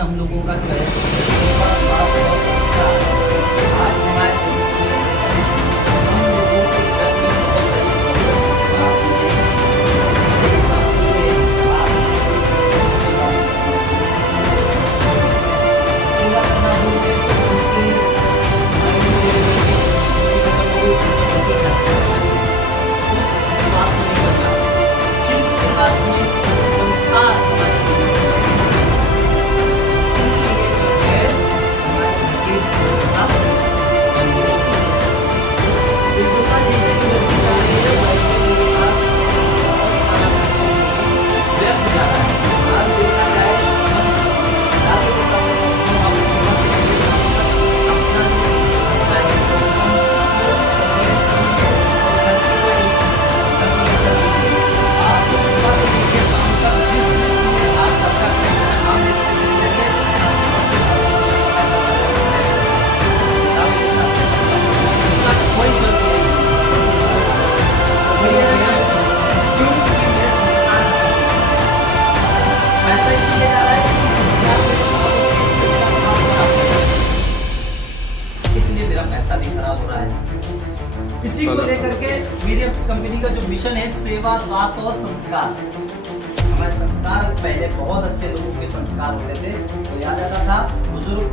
Mission हम लोगों का जो है सेवा, स्वास्थ्य और संस्कार। आज हमारे हम लोगों के घर में बहुत सारी प्रॉब्लम आती है। सेवा करना बोलते तो उनकी बात नहीं करना, फिर उसके बाद में संस्कार इसी को लेकर के मेरी कंपनी का जो मिशन है सेवा, स्वास्थ्य और संस्कार। हमारे संस्कार पहले बहुत अच्छे लोगों के संस्कार होते थे, तो याद आता था बुजुर्ग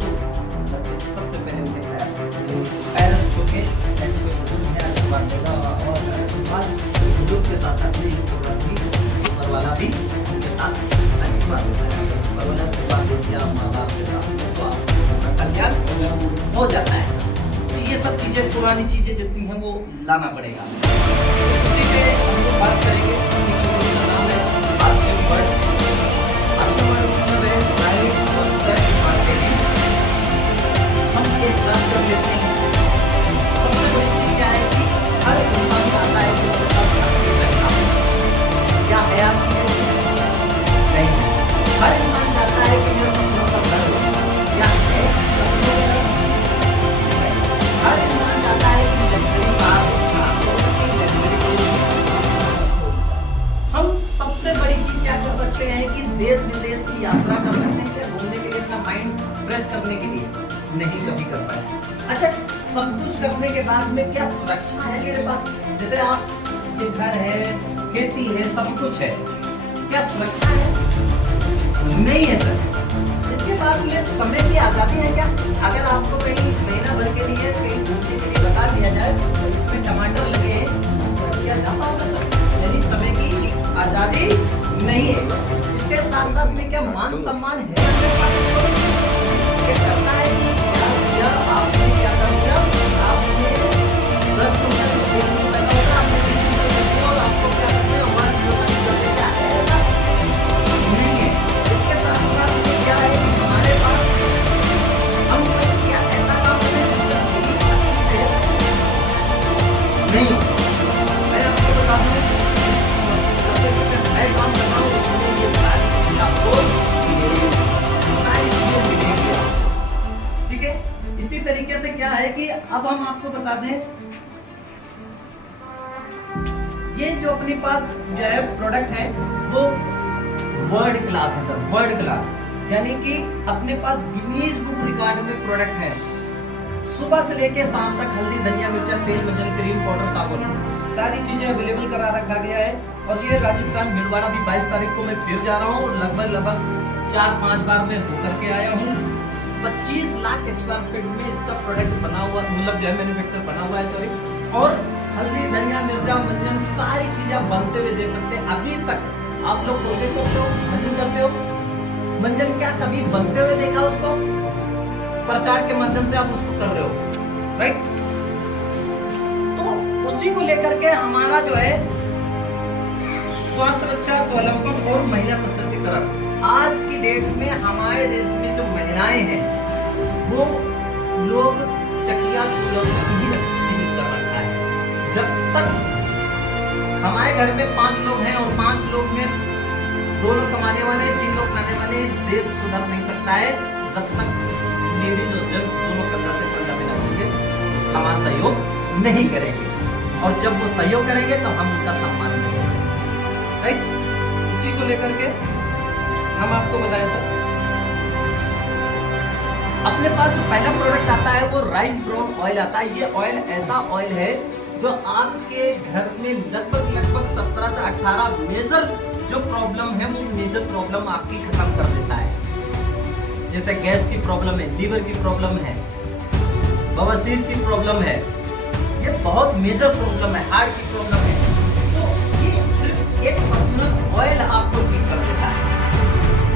सबसे पहले उन्हें पैर छू के और बुजुर्ग के साथ साथ ऊपर वाला भी उनके साथ आशीर्वाद देता है। ऊपर वाला सेवा देती है, माँ बाप के साथ कल्याण हो जाता है। ये सब चीजें, पुरानी चीजें जितनी हैं वो लाना पड़ेगा। इसी पे हम लोग बात करेंगे। नाम है आश्रम वर्ड। आश्रम वर्ड मतलब है प्राइवेट कॉन्सेप्ट मार्केटिंग। हम एक बात कर लेते हैं। सबसे बड़ी चीज क्या है कि हर इंसान चाहता है कि उसके साथ अच्छी रहना। क्या है आज की नहीं, हर इंसान चाहता है कि मेरे सपनों का घर हो। क्या है हर इंसान चाहता है कि लग्जरी कार हो, हम सबसे बड़ी चीज क्या कर सकते हैं कि देश विदेश की यात्रा कर सकते हैं। क्या घूमने के लिए, अपना माइंड फ्रेश करने के लिए नहीं कभी कर पाए। अच्छा, सब कुछ करने के बाद में क्या सुरक्षा है मेरे पास? जैसे आप ये घर है, खेती है, सब कुछ है, क्या सुरक्षा है? नहीं है सर। इसके बाद में समय की आजादी है क्या? अगर आपको कहीं महीना भर के लिए कहीं घूमने के लिए बता दिया जाए तो इसमें टमाटर लगे तो क्या जा पाओगे सर? यानी समय की आजादी नहीं है। इसके साथ साथ में क्या मान सम्मान है? क्या करना है कि क्या आपने क्या किया? आपने प्रश्न और आपको क्या करते हैं क्या है नहीं है। इसके साथ साथ में क्या है कि हमारे पास हम क्या ऐसा काम करें जिससे अच्छी सेहत नहीं। मैं आपको बता दूं सबसे पहले मैं काम कर रहा हूँ उसमें ये सारी चीजें आपको सारी चीजें मिलेंगी। ठीक है, इसी तरीके से क्या है कि अब हम आपको बता दें ये जो अपने पास जो है प्रोडक्ट है वो वर्ल्ड क्लास है सर, वर्ल्ड क्लास। यानी कि अपने पास गिनीज बुक रिकॉर्ड में प्रोडक्ट है। सुबह से लेके शाम तक हल्दी, धनिया, मिर्चा, तेल, मंजन, क्रीम, पाउडर, साबुन सारी चीजें अवेलेबल करा रखा गया है। और ये राजस्थान भिलवाड़ा भी 22 तारीख को मैं फिर जा रहा हूँ और लगभग 4-5 बार मैं होकर के आया हूँ। 25 लाख स्क्वायर फीट में इसका प्रोडक्ट बना हुआ, मतलब जो है मैन्युफैक्चर बना हुआ है सॉरी। और हल्दी, धनिया, मिर्चा, मंजन सारी चीजें बनते हुए देख सकते हैं। अभी तक आप लोग बोलते करते हो, मंजन करते हो, मंजन क्या कभी बनते हुए देखा उसको? प्रचार के माध्यम से आप उसको कर रहे हो, राइट? तो उसी को लेकर के हमारा जो है स्वास्थ्य रक्षा, स्वावलंबन और महिला सशक्तिकरण। आज की डेट में हमारे देश में जो महिलाएं हैं वो लोग चकिया चूल्हों तक ही सीमित कर रखा है। जब तक हमारे घर में 5 लोग हैं और 5 लोग में 2 लोग कमाने वाले, 3 लोग खाने वाले, देश सुधर नहीं सकता है जब तक लेडीज और जेंट्स दोनों कंधा से कंधा मिला करके हमारा सहयोग नहीं करेंगे। और जब वो सहयोग करेंगे तो हम उनका सम्मान करेंगे, राइट? इसी को लेकर के हम आपको बताया था अपने पास जो पहला प्रोडक्ट आता है वो राइस ब्राउन ऑयल आता है। ये ऑयल ऐसा ऑयल है जो आपके घर में लगभग 17 से 18 मेजर जो प्रॉब्लम है वो मेजर प्रॉब्लम आपकी खत्म कर देता है। जैसे गैस की प्रॉब्लम है, लीवर की प्रॉब्लम है, बवासीर की प्रॉब्लम है, ये बहुत मेजर प्रॉब्लम है, हार्ट की प्रॉब्लम है। तो ये सिर्फ एक पर्सनल ऑयल आपको ठीक कर देता है।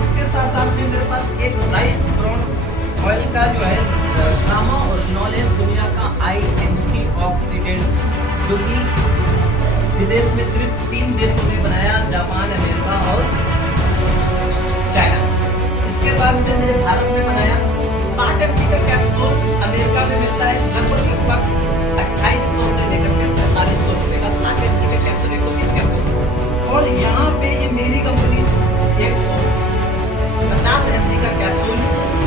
इसके साथ साथ में मेरे पास एक राइस ब्राउन ऑयल का जो है गामा ओरिजिनल है, दुनिया का हाई एंटीऑक्सीडेंट, जो कि विदेश में सिर्फ 3 देशों ने बनाया, जापान, अमेरिका और चाइना। इसके बाद में मेरे भारत में बनाया 60 mg का कैप्सूल अमेरिका में मिलता है लगभग 2800 से लेकर के 4700 रुपए का 60 mg का कैप्सूल, 120 कैप्सूल। और यहाँ पे ये मेरी कंपनी 150 mg का कैप्सूल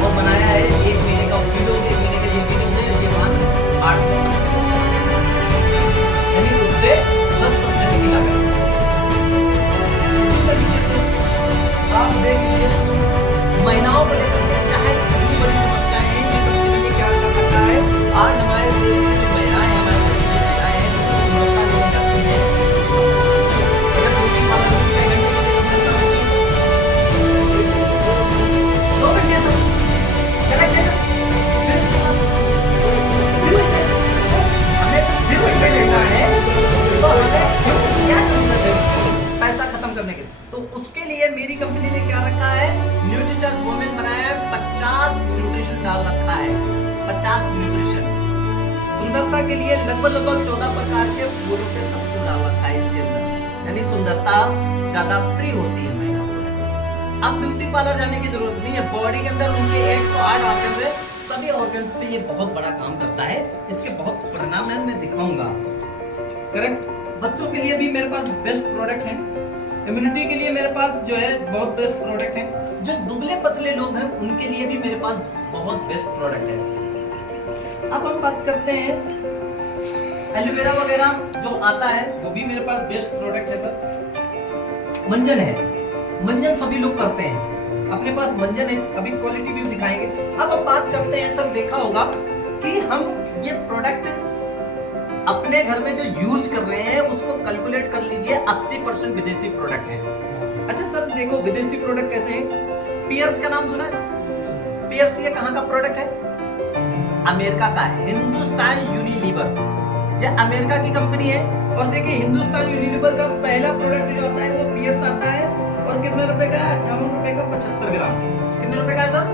और बनाया है 1 महीने का वीडियो, 1 महीने का ये वीडियो है, ये मात्र 800 यानी उससे 10% की लागत। इसी तरीके से आप देख लीजिए महिलाओं को लेकर के चाहे कितनी बड़ी समस्याएं हैं, ये कंपनी में क्या कर सकता है। आज हमारे देश में जो महिलाएं हैं, हमारे देश की महिलाएं हैं, गुणवत्ता लेने जाती है, अगर ब्यूटी पार्लर में 6 घंटे लगे 2 घंटे से करेक्ट है, फिर उसके बाद हमें फिर वैसे लेना है, तो हमें क्या जरूरत है पैसा खत्म करने के। तो उसके लिए मेरी कंपनी ने क्या रखा है, न्यूट्रीचार्ज वुमेन बनाया है, 50 न्यूट्रिशन डाल रखा है, 50 न्यूट्रिशन। सुंदरता के लिए लगभग 14 प्रकार के फूलों के सत्तू डाल रखा है इसके अंदर, यानी सुंदरता ज्यादा फ्री होती है महिलाओं को। अब ब्यूटी पार्लर जाने की जरूरत नहीं है, बॉडी के अंदर उनके 108 ऑर्गन है, सभी ऑर्गन्स पे ये बहुत बड़ा काम करता है। इसके बहुत परिणाम है, मैं दिखाऊंगा आपको। करेक्ट। बच्चों के लिए भी मेरे पास बेस्ट प्रोडक्ट है, इम्यूनिटी के लिए मेरे पास जो है बहुत बेस्ट प्रोडक्ट है, जो दुबले पतले लोग हैं उनके लिए भी मेरे पास बहुत बेस्ट प्रोडक्ट है। अब हम बात करते हैं एलोवेरा वगैरह जो आता है, वो भी मेरे पास बेस्ट प्रोडक्ट है सर। मंजन है, मंजन सभी लोग करते हैं, अपने पास मंजन है, अभी क्वालिटी भी दिखाएंगे। अब हम बात करते हैं सर, देखा होगा कि हम ये प्रोडक्ट अपने घर में जो यूज कर रहे हैं उसको कैलकुलेट कर लीजिए, 80% विदेशी प्रोडक्ट है। अच्छा सर देखो विदेशी प्रोडक्ट कैसे हैं, पियर्स का नाम सुना है? पियर्स ये कहाँ का प्रोडक्ट है? अमेरिका का है, हिंदुस्तान यूनिलीवर, ये अमेरिका की कंपनी है। और देखिए हिंदुस्तान यूनिलीवर का पहला प्रोडक्ट जो आता है वो पियर्स आता है, और कितने रुपए का? 58 रुपए का 75 ग्राम। कितने रुपए का है सर?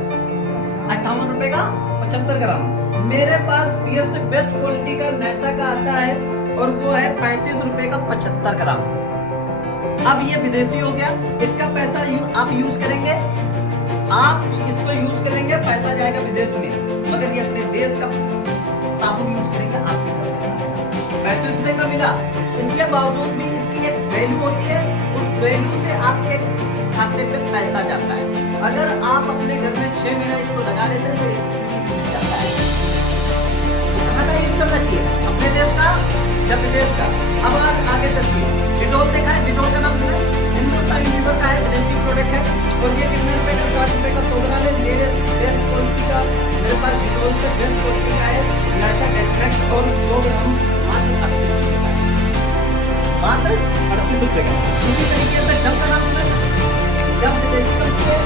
58 रुपए का 75 ग्राम। मेरे पास पियर से बेस्ट क्वालिटी का नैसा का आता है, और वो है 35 रुपए का 75 ग्राम। अब ये विदेशी हो गया, इसका पैसा आप यूज करेंगे, आप इसको यूज करेंगे, पैसा जाएगा विदेश में, मगर ये अपने देश का साबुन यूज करेंगे, आपके घर में 35 रुपए का मिला। इसके बावजूद भी इसकी एक वैल्यू होती है, उस वैल्यू से आपके खाते पे पैसा जाता है। अगर आप अपने घर में 6 महीना इसको लगा लेते हैं तो ये जाता है। कहाँ का यूज करना चाहिए, अपने देश का या विदेश का? अब आगे चलिए, डिटॉल देखा है, डिटॉल का नाम सुना है? हिंदुस्तान यूनिलीवर का है, विदेशी प्रोडक्ट है, और ये कितने रुपए का? 60 रुपए का 100 ग्राम है। मेरे बेस्ट क्वालिटी का, मेरे पास डिटॉल से बेस्ट क्वालिटी का है, नैसा एक्सट्रैक्ट और 100 ग्राम मात्र 38 रुपए का, मात्र 38 रुपए का। इसी तरीके से डब का नाम सुना है? डब विदेशी कंपनी है,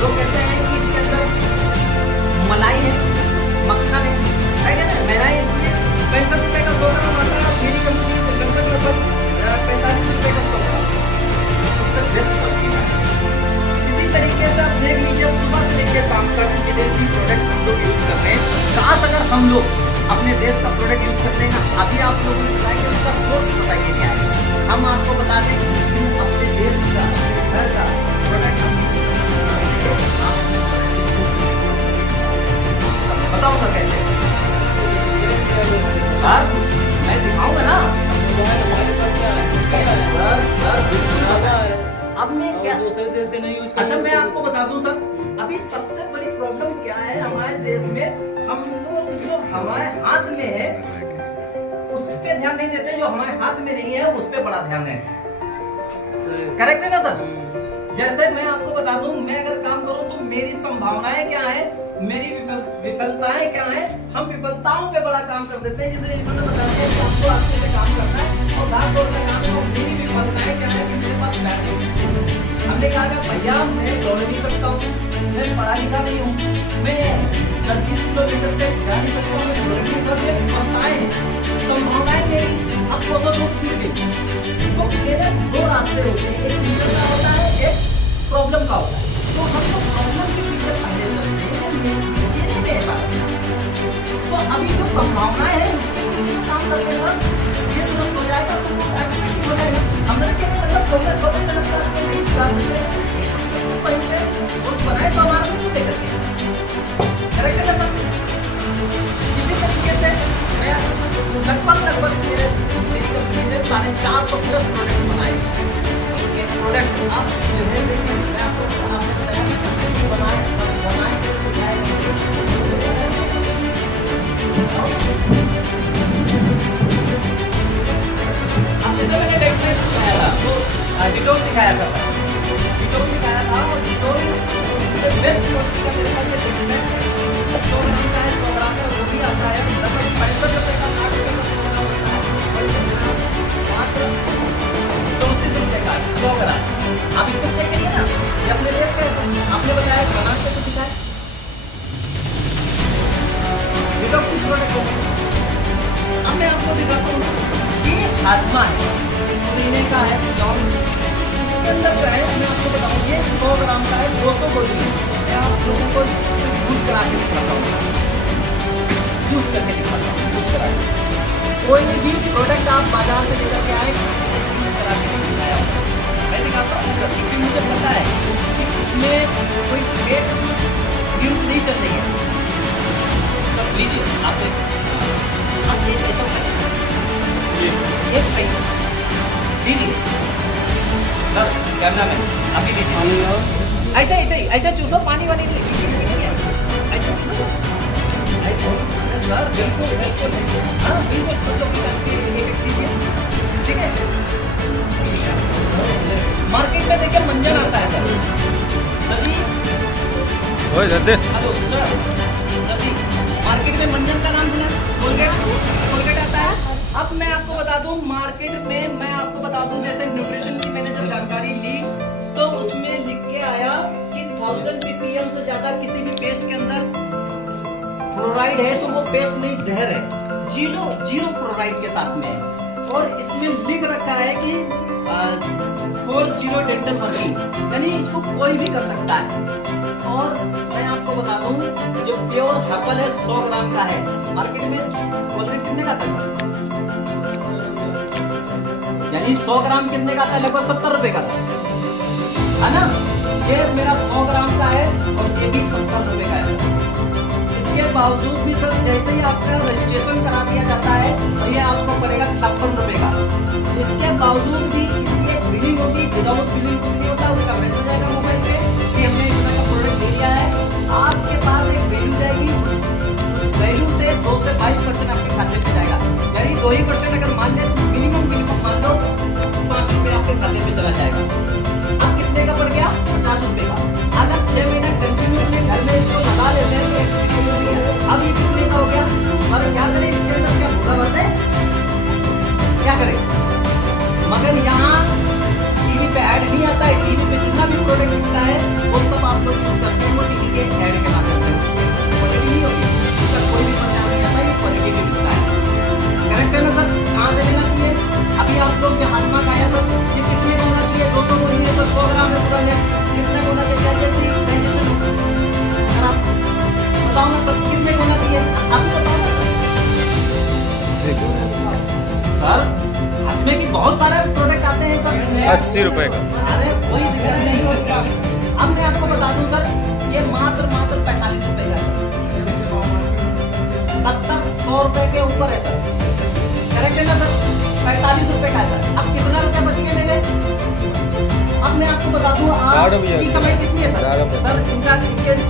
लोग कहते हैं कि इसके अंदर मलाई है, मक्खन है ना, मलाई है, 65 रुपए का 100 ग्राम आता है। मेरी कंपनी में लगभग 45 रुपए का 100 ग्राम, सबसे बेस्ट क्वालिटी का। इसी तरीके से आप देख लीजिए, सुबह से लेकर शाम तक विदेशी प्रोडक्ट हम लोग यूज कर रहे हैं। खास अगर हम लोग अपने देश का प्रोडक्ट यूज करते हैं ना, अभी आप लोगों ने बताया कि उसका सोर्स बताइए क्या है। हम आपको बता दें कि जिस दिन अपने देश का, अपने घर का प्रोडक्ट हम बताऊंगा कैसे सर, मैं दिखाऊंगा ना सर बिल्कुल। अब मैं क्या दूसरे देश के नहीं यूज। अच्छा मैं आपको बता दूं सर, अभी सबसे बड़ी प्रॉब्लम क्या है हमारे देश में, हम लोग जो हमारे हाथ में है उस पे ध्यान नहीं देते, जो हमारे हाथ में नहीं है उस पे बड़ा ध्यान है। करेक्ट है ना सर? जैसे मैं आपको बता दूं, मैं अगर काम करूं तो मेरी संभावनाएं क्या है, मेरी विफलताएं क्या है, हम विफलताओं पे बड़ा काम कर देते हैं। जैसे इन्होंने बता दिया कि हमको अच्छे से काम करना है और भाग दौड़ का काम। तो मेरी विफलताएं क्या है कि मेरे पास बैठ नहीं। हमने कहा कि भैया मैं दौड़ नहीं सकता हूँ, मैं पढ़ा लिखा नहीं हूँ, मैं 10-20 किलोमीटर तक जा नहीं सकता हूँ, मैं दौड़ नहीं सकता। विफलताएं संभावनाएं मेरी अब को तो छूट गई। तो मेरे दो रास्ते होते हैं, एक फ्यूचर का होता है, एक प्रॉब्लम का होता है। तो हम लोग प्रॉब्लम के पीछे पहले चलते हैं, ये नहीं रह पाते। तो अभी जो संभावनाएं है उसको काम कर लेगा, ये तुरंत हो जाएगा, तो ऑटोमेटिक हो जाएगा। हमने क्या मतलब 100% लगता है नहीं सुधार सकते, पहले सोच बनाए तो हमारे को दे करके करेक्ट है ना सर। इसी तरीके से मैं लगभग मेरी कंपनी ने 450 प्लस प्रोडक्ट बनाए हैं। एक प्रोडक्ट आप जो है देखिए, मैं आपको बनाए अब जैसे मैंने डेक्लेस दिखाया था, तो डिटोल दिखाया था, और डिटोल से बेस्ट क्वालिटी का मेरे पास ये डेक्लेस है। 100 ग्राम का है, 100 ग्राम का, वो भी आता है लगभग 65 रुपये का, 60 रुपये का 100 ग्राम होता है, मात्र 34 रुपये का 100 ग्राम। आप इसको चेक करिए ना, ये अपने देश का है। आपने बताया बना के तो दिखाया डिटॉक्स प्रोडक्ट है। अब मैं आपको दिखाता हूँ, ये हाजमा है, पीने का है, इसके अंदर जो है मैं आपको बताऊँ, ये 100 ग्राम का है, 200 गोली है। मैं आप लोगों को यूज करा के दिखाता हूँ, यूज करके दिखाता हूँ, यूज करा के। कोई भी प्रोडक्ट आप बाजार में लेकर के आए, यूज करा के नहीं दिखाया होगा। मैं दिखाता हूँ क्योंकि मुझे पता है कि इसमें कोई फेक न्यूज नहीं चल रही है। सब लीजिए आप एक ऐसा एक लीजिए सर, कैमरा में अभी लीजिए, ऐसा चूसो, पानी वानी ऐसा चूसो ऐसे सर, बिल्कुल बिल्कुल, हाँ बिल्कुल, सब लोग एक लीजिए, ठीक है। मार्केट में देखिए मंजन आता है सर जी, हेलो सर जी, मार्केट में मंजन का नाम सुना, कोलगेट आता है। अब मैं आपको बता दूं, मार्केट में मैं आपको बता दूं, जैसे न्यूट्रिशन की मैंने जब जानकारी ली तो उसमें लिख के आया कि 1000 ppm से ज्यादा किसी भी पेस्ट के अंदर फ्लोराइड है तो वो पेस्ट नहीं, जहर है। जीरो फ्लोराइड के साथ में है। और इसमें लिख रखा है कि 40 डेंटल वर्किंग, यानी इसको कोई भी कर सकता है। और मैं आपको बता दूं, जो प्योर हर्बल है 100 ग्राम का है, मार्केट में कोलगेट कितने का आता है, यानी 100 ग्राम कितने का आता है, लगभग 70 रुपए का है ना। ये मेरा 100 ग्राम का है और ये भी 70 रुपए का है। इसके बावजूद भी सर, जैसे ही आपका रजिस्ट्रेशन करा दिया जाता है और ये आपको पड़ेगा 56 रुपए का। इसके बावजूद भी इसकी एक बिलिंग होगी, विदाउट बिलिंग कुछ नहीं होता, उसका मैसेज आएगा मोबाइल पे कि हमने इतना का प्रोडक्ट ले लिया है। आपके पास एक वैल्यू जाएगी, वैल्यू से 2 से 22% आपके खाते में जाएगा, यानी 2% अगर मान ले तो मिनिमम मान लो 5 रुपए आपके खाते में चला जाएगा। अब कितने का पड़ गया, 50 रुपए का। अगर 6 महीना कंटिन्यू अपने घर में इसको लगा लेते हैं तो अब ये कितने का हो गया। और क्या करें, इसके अंदर क्या भूखा भरते हैं, क्या करें, मगर यहाँ टीवी पे ऐड नहीं आता है। टीवी पे जितना भी प्रोडक्ट दिखता है वो सब आप लोग यूज करते हैं, वो टीवी के ऐड के माध्यम से क्वालिटी नहीं होती, इसका कोई भी परिणाम नहीं आता, ये क्वालिटी नहीं दिखता है। करेक्ट है ना सर, कहाँ से लेना चाहिए। अभी आप लोग ने हाजमा खाया सर, ये कितने का होना चाहिए, 200 को नहीं है सर, 100 ग्राम है पूरा है, कितने का होना चाहिए, जैसे डाइजेशन सर आप बताओ ना सर, कितने का होना चाहिए, आप बताओ ना सर। हाजमे की बहुत सारे प्रोडक्ट आते हैं सर, 80 रुपए का। अरे कोई दिक्कत नहीं होगा। अब मैं आपको बता दूं सर, ये मात्र 45 रुपए का है, 70-100 रुपए के ऊपर है सर, करेक्ट है ना सर। 45 रुपए का है सर। अब कितना रुपए बच गए मेरे, अब मैं आपको बता दूं आपकी कमाई कितनी है सर। सर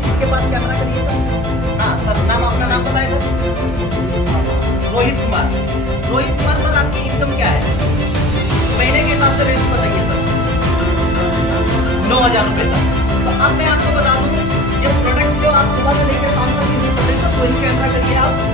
इनके पास कैमरा करिए सर। हाँ सर, नाम, आपका नाम बताएं सर। रोहित कुमार सर, आपकी इनकम क्या है महीने के हिसाब से, रेट बताइए सर। 9000 रुपए सर। तो अब मैं आपको बता दूं, ये प्रोडक्ट जो आप सुबह से लेकर कैमरा करके आप